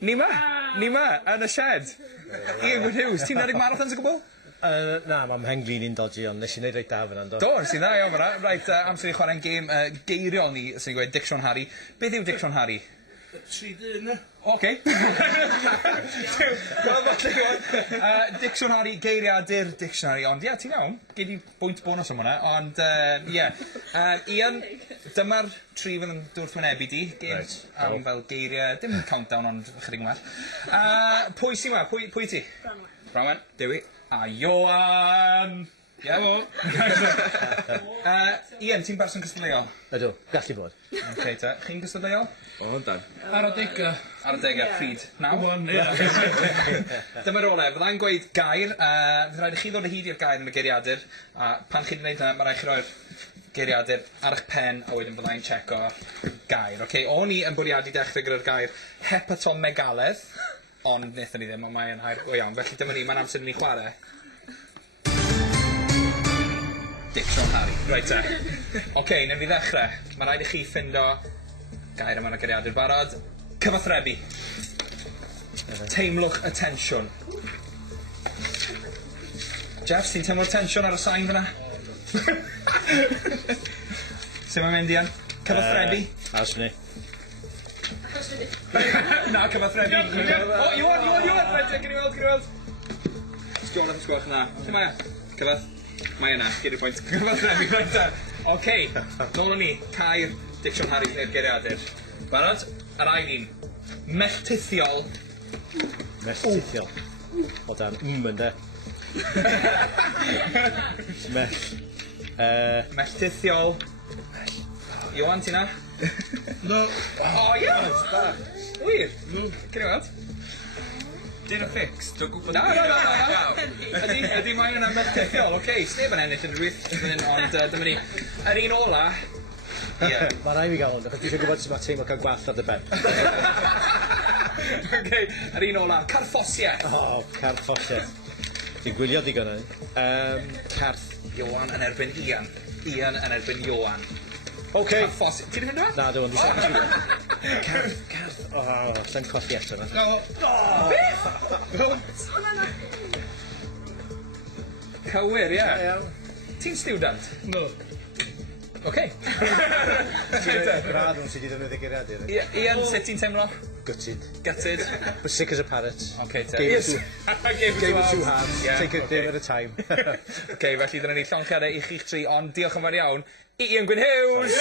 Ni ma, yn y shed. Uned5, ti'n edrych marathons o gwbl? Na, mae'n henglin i'n dodgy, ond nes i wneud reit da fyna, do. Do, nes i dda iawn fyna. Right, amser i chwarae'n gêm geiriol ni, sy'n gweud Dicsiwn Harry. Beth yw Dicsiwn Harry? 3 dyn, ne? Oce. Dicsiwn Harry, geiriadur Dictionary, ond ie, ti'n iawn. Gei di bwynt bonus am hwnna, ond ie. Ian, dyma'r tri fydd yn dwrthwynebu di, games am fel geiriau, dim countdown, ond chydig well. Pwy sy'n ma? Pwy ti? Branwen. Dewi. A Ioan! Helo! Ian, ti'n berson cystadleuol? Ydw, gallu bod. Oce, ta. Chi'n cystadleuol? O, dan. Ar y degau. Ar y degau, pryd. Naw? One, ie. Dyma'r ole, fyddai'n gweud gair, fydd rhaid i chi ddod o hyd i'r gair yn y geiriadur, a pan chi'n gwneud hynny, mae rhaid chi roi'r geiriadur ar eich pen, a wedyn fyddai'n checo'r gair. Oce, o'n i yn bwriadu dechrau gyda'r gair hepatomegaledd, ond wnaethon ni ddim, ond mae'n hair o iawn. Felly dyma ni, mae'n amser i ni chwarae. Dicsiwn Harry. Reit te. Oce, newn ni ddechrau. Mae rhaid i chi ffindo gair yma yn y geiriadur barod. Cyfathrebu. Teimlwch y tensiwn. Jeff, ti'n teimlo'r tensiwn ar y sain fyna? Sut mae'n mynd, Ian? Cyfathrebu? As ni. Na, cyfathrebu. O, Iwan! Reit, gyn i weld. Sgwrdd yn sgwrdd yna. Lle mae e? Cyfath. Mae yna, gyd i'r pwynt. Cyfathrebu, reit te. Oce, nôl ni, cair Dicsiwn Harry i'r geiriadur. Barod? Yr ail un. Melltithiol. Melltithiol. O dan, ynddo. Mell. Melltithiol. Iwan, ti na? No. O, iawn! Wir? Gyn i weld. Dyn y fix. Dwi'n gwybod... Na. Ydy mae'n yna melltithiol. Oce, sneb yn ennill yn rwyth. Ond dyma ni. Yr un ola... Mae rai fi gael hwn, achos dwi'n gwybod sut mae teimlo cael gwath ar dy ben. Oce, yr un ola. Carffosiaeth. O, carffosiaeth. Dwi'n gwylio digon o'n. Carth. Ioan yn erbyn Ian. Ian yn erbyn Ioan. Oce. Carffosiaeth. Ti'n ffindo? Na, dwi'n gwybod. Carth. O, sa'n colli eto yna. Cywir, ie. Ti'n student? No. Oce. Grad o'n sydd wedi ddefnyddio geiriadur. Ian, sut ti'n teimlo? Gutted. Gutted? But sick as a parrot. Oce, te. Gave it two hands. Take it day at a time. Oce, felly dyna ni llonchiadau i chi'ch tri, ond diolch yn fawr iawn i Ian Gwynhywys!